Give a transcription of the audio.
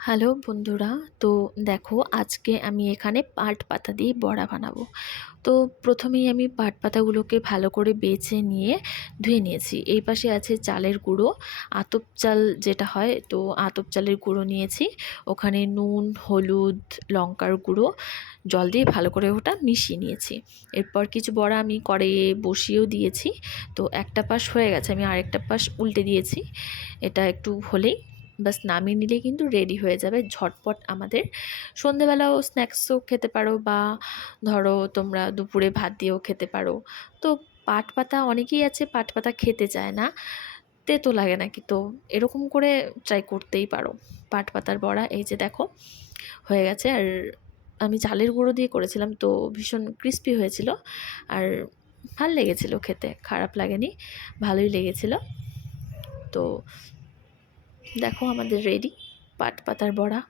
Hello বন্ধুরা। তো দেখো, আজকে আমি এখানে পাট পাতা দিয়ে বড়া বানাবো। তো প্রথমেই আমি পাট পাতাগুলোকে ভালো করে বেছে নিয়ে ধুয়ে নিয়েছি। এই পাশে আছে চালের গুঁড়ো, আতপ চাল যেটা হয়, তো আতপ চালের গুঁড়ো নিয়েছি। ওখানে নুন, হলুদ, লঙ্কার গুঁড়ো, জল দিয়ে ভালো করে ওটা মিশিয়ে নিয়েছি। এরপর কিছু বড়া আমি কড়াইয়ে বসিয়েও দিয়েছি। তো একটা পাশ হয়ে গেছে, আমি আরেকটা পাশ উল্টে দিয়েছি। এটা একটু হলেই বাস নামিয়ে নিলে কিন্তু রেডি হয়ে যাবে ঝটপট। আমাদের সন্ধেবেলাও স্ন্যাক্সও খেতে পারো, বা ধরো তোমরা দুপুরে ভাত দিয়েও খেতে পারো। তো পাট পাতা অনেকেই আছে পাট পাতা খেতে চায় না, তেতো লাগে নাকি, তো এরকম করে ট্রাই করতেই পারো। পাট পাতার বড়া এই যে দেখো হয়ে গেছে। আর আমি চালের গুঁড়ো দিয়ে করেছিলাম, তো ভীষণ ক্রিস্পি হয়েছিল আর ভাল লেগেছিল খেতে, খারাপ লাগেনি, ভালোই লেগেছিল। তো দেখো আমাদের রেডি পাট পাতার বড়া।